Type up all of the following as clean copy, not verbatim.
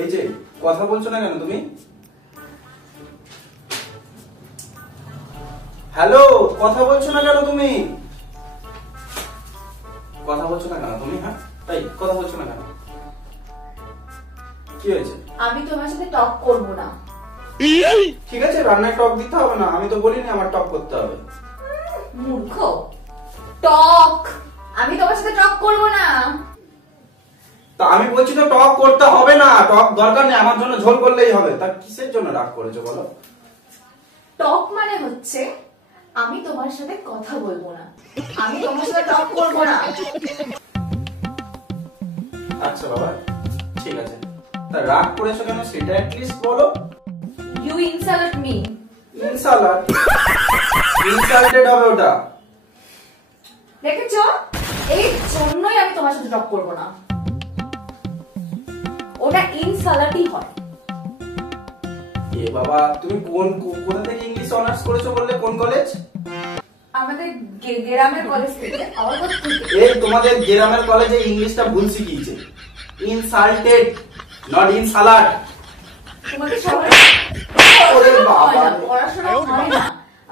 এই যে কথা বলছো না কেন তুমি? হ্যালো, কথা বলছো না কেন তুমি? কথা বলছো না কেন তুমি? হ্যাঁ তাই কথা বলছো না কেন? কি হয়েছে? আমি তোমার সাথে টক করব না। ঠিক আছে, রান্নায় টক দিতে হবে না, আমি তো বলিনি আমার টক করতে হবে। মূর্খ। টক, আমি তোমার সাথে টক করব না। তা আমি বলছি তো টক করতে হবে না, টক দরকার নেই, আমার জন্য ঝোল করলেই হবে। তা কিসের জন্য রাগ করেছো বলো? টক মানে হচ্ছে আমি তোমার সাথে কথা বলবো না, আমি তোমার সাথে টক করব না। আচ্ছা বাবা, ঠিক আছে। তা রাগ করেছো কেন সেটা অ্যাটলিস্ট বলো। You insult me. Insult? Insulted হবে ওটা। দেখেছো, এই জন্যই আমি তোমার সাথে টক করব না। ওটা ইনসাল্টই হয়। এ বাবা, তুমি কোথা থেকে ইংলিশ অনার্স করেছো বললে? কোন কলেজ? আমাদের গ্রামের কলেজ থেকে। আমার কোথা থেকে? এই তোমাদের গ্রামের কলেজে ইংলিশটা ভুল শিখিয়েছে। Insulted, not insult. তোমাদের শহরে ওরে বাবা, পড়াশোনা হয় না।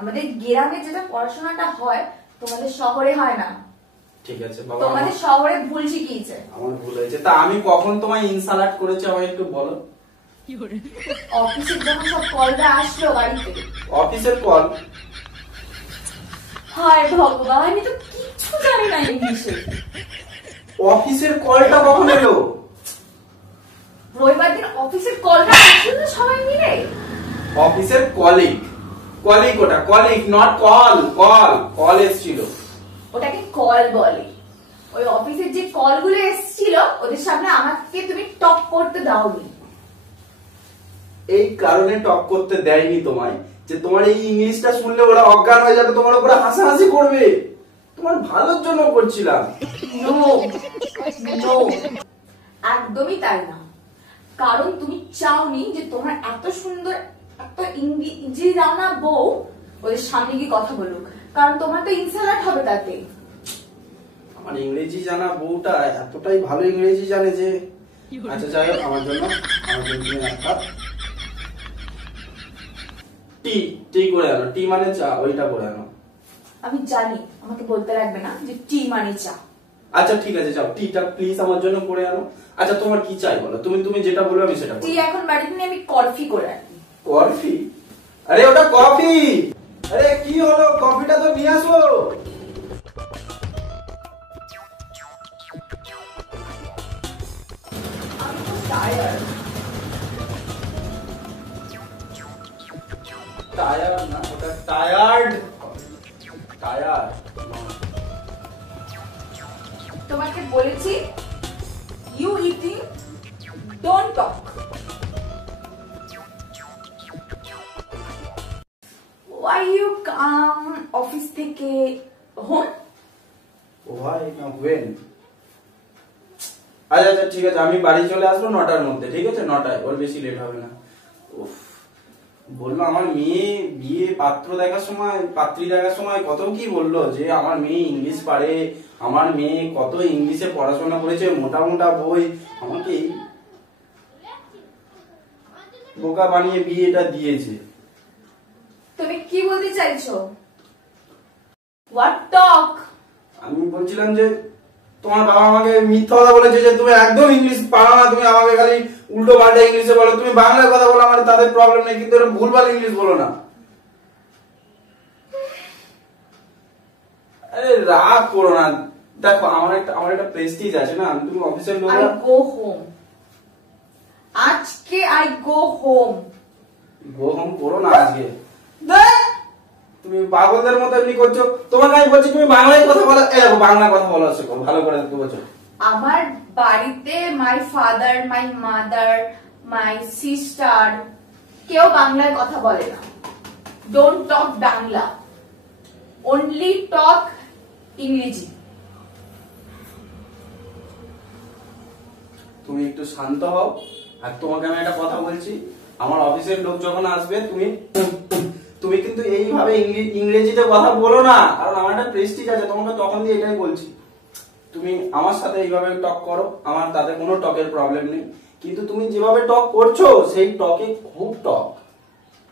আমাদের গ্রামে যেটা পড়াশোনাটা হয় তোমাদের শহরে হয় না। ঠিক আছে বাবা, তোমাদের শহরে ভুল শিখিয়েছে। আমার ভুল হয়েছে। তা আমি কখন তোমায় ইনসালাট করেছি আমায় একটু বলো। অফিসের যখন সব কলরা আসলো বাড়িতে। অফিসের কল? হায় ভগবান, আমি তো কিচ্ছু জানি না ইংলিশে। অফিসের কলটা কখন এলো? রবিবার দিন অফিসের কলরা আসলো না সবাই মিলে। অফিসের কলিগ? কলিগ ওটা কলিগ, নট কল। কল এসেছিল। ওটাকে কল বলে। ওই অফিসের যে কলগুলো এসেছিল ওদের সামনে আমাকে তুমি টক করতে দাওনি। এই কারণে টক করতে দেয়নি তোমায় যে তোমার এই ইংলিশটা শুনলে ওরা অজ্ঞান হয়ে যাবে, তোমার উপরে হাসাহাসি করবে। তোমার ভালোর জন্য করছিলাম। নো নো, একদমই তাই না। কারণ তুমি চাওনি যে তোমার এত সুন্দর এত ইংরেজি জানা বউ ওদের সামনে গিয়ে কথা বলুক, কারণ তোমার তো ইনসাল্ট হবে তাতে। আমার ইংরেজি জানা বউটা এতটাই ভালো ইংরেজি জানে যে, আচ্ছা যাই হোক, আমার জন্য তুমি এক কাপ টি করে আনো। টি মানে চা, ওইটা করে আনো। আমি জানি, আমাকে বলতে লাগবে না যে টি মানে চা। আচ্ছা ঠিক আছে, যাও টিটা প্লিজ আমার জন্য করে আনো। আচ্ছা তোমার কি চাই বলো, তুমি যেটা বলবে আমি সেটা টি করব। এখন বাড়িতে নিয়ে আমি কফি করে আনি। কফি? আরে ওটা কফি। আরে কি হলো, কফিটা তো নিয়ে আসো। আমি তো টায়ার্ড। টায়ার্ড না, ওটা টায়ার্ড। টায়ার্ড। তোমাকে বলেছি you eating don't talk. Why you come office থেকে হোম? Why না when? আচ্ছা ঠিক আছে, আমি বাড়ি চলে আসবো 9টার মধ্যে। ঠিক আছে, 9টায়, ওর বেশি লেট হবে না। উফ, বললো আমার মেয়ে বিয়ে পাত্র দেখার সময়, পাত্রী দেখার সময় কত কি বললো যে আমার মেয়ে ইংলিশ পারে, আমার মেয়ে কত ইংলিশে পড়াশোনা করেছে, মোটা মোটা বই। আমাকে এই বোকা বানিয়ে বিয়েটা দিয়েছে। তুমি কি বলতে চাইছো? হোয়াট টক? আমি বলছিলাম যে তোমার বাবা আমাকে মিথ্যা কথা বলেছে যে তুমি একদম ইংলিশ পারো না, তুমি আমাকে খালি উল্টো পাল্টা ইংলিশে বলো। তুমি বাংলায় কথা বলো, আমার তাদের প্রবলেম নেই, কিন্তু এরকম ভুলভাল ইংলিশ বলো না। আরে রাগ করো না, দেখো আমার একটা প্রেস্টিজ আছে না, তুমি অফিসের লোক। আই গো হোম, আজকে I go home. Go home করো না আজকে। তুমি পাগলদের মতো এমনি করছো। তোমাকে আমি বলছি তুমি বাংলায় কথা বলো, এই দেখো বাংলা কথা বলো শেখো, ভালো করে বলছো। আমার বাড়িতে my father, my mother, my sister কেউ বাংলায় কথা বলে না। ডোন্ট টক বাংলা, অনলি টক ইংরেজি। তুমি একটু শান্ত হও। আর তোমাকে আমি একটা কথা বলছি, আমার অফিসের লোক যখন আসবে তুমি কিন্তু এইভাবে ইংরেজিতে কথা বলো না, কারণ আমার একটা প্রেস্টিজ আছে। তোমাকে তখন দিয়ে এটাই বলছি, তুমি আমার সাথে এইভাবে টক করো, আমার তাতে কোনো টকের প্রবলেম নেই, কিন্তু তুমি যেভাবে টক করছো সেই টকে খুব টক,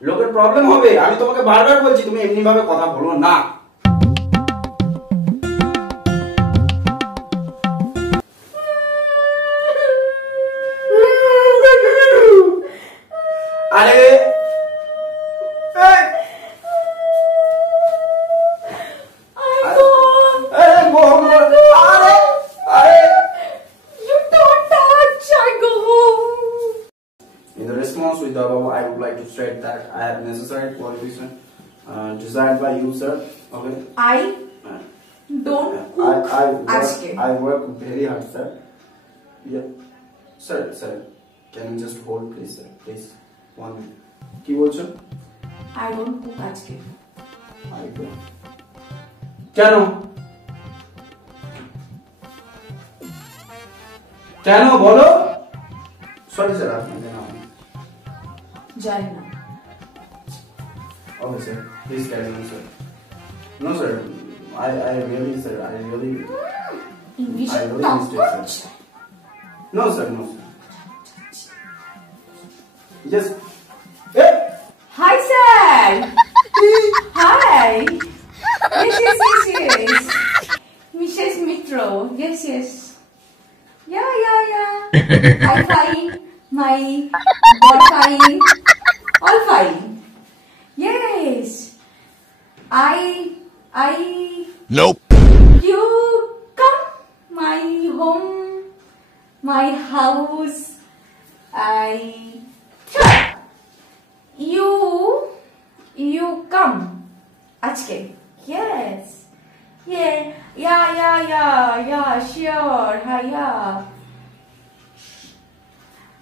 লোকের প্রবলেম হবে। আমি তোমাকে বারবার বলছি তুমি এমনি ভাবে কথা বলো না। আরে in the response with the above, I would like to state that I have necessary qualification desired by you, sir. Okay. I don't cook আজকে। I work very hard, sir. Yeah, sir. Can you just hold, please, sir? Please, 1 minute. কি বলছো? I don't cook আজকে। I don't. কেন? কেন বলো? Sorry, sir. আপনাকে নাম। জানি না। Okay, sir. Please carry on, sir. No, sir. I really, sir. I really English mistake, sir. No, sir. Just. Hey! Hi, sir. Hi. Yes. Mrs. Mitro. Yes. Yeah. I fine. My body fine. All fine. Yes. I. Nope. You come my home, my house. You come. আজকে. Yes. Yeah. Sure. Yeah.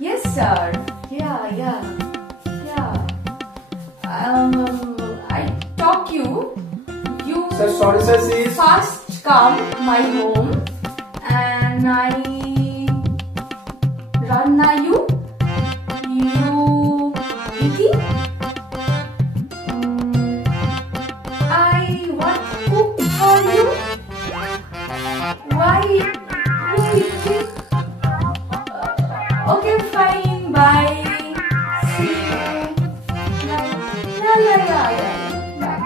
Yes, sir. Yeah. I talk you. Sir, sorry, sir. Please. First come my home and I run you eating. I want cook for you. Why you eating? Okay, fine. Bye. See you. Yeah. Bye.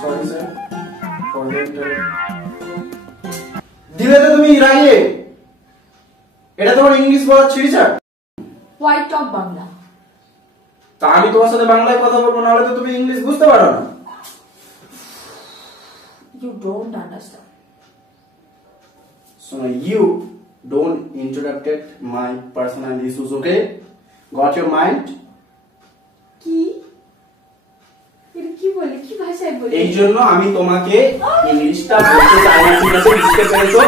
Sorry, sir. For the দিলে তো তুমি এর আগে এটা তোমার English বলা ছিড়িছা। Why talk Bangla? তা আমি তোমার সাথে বাংলায় কথা বলবো, না হলে তো তুমি ইংলিশ বুঝতে পারো না। You don't understand. So you don't interrupt my personal issues, okay? Got your mind? কি? এটা কি বলে? কি ভাষায় বলে? এই জন্য আমি তোমাকে ইংলিশটা বলতে চাই না, ঠিক আছে? বুঝতে পেরেছো?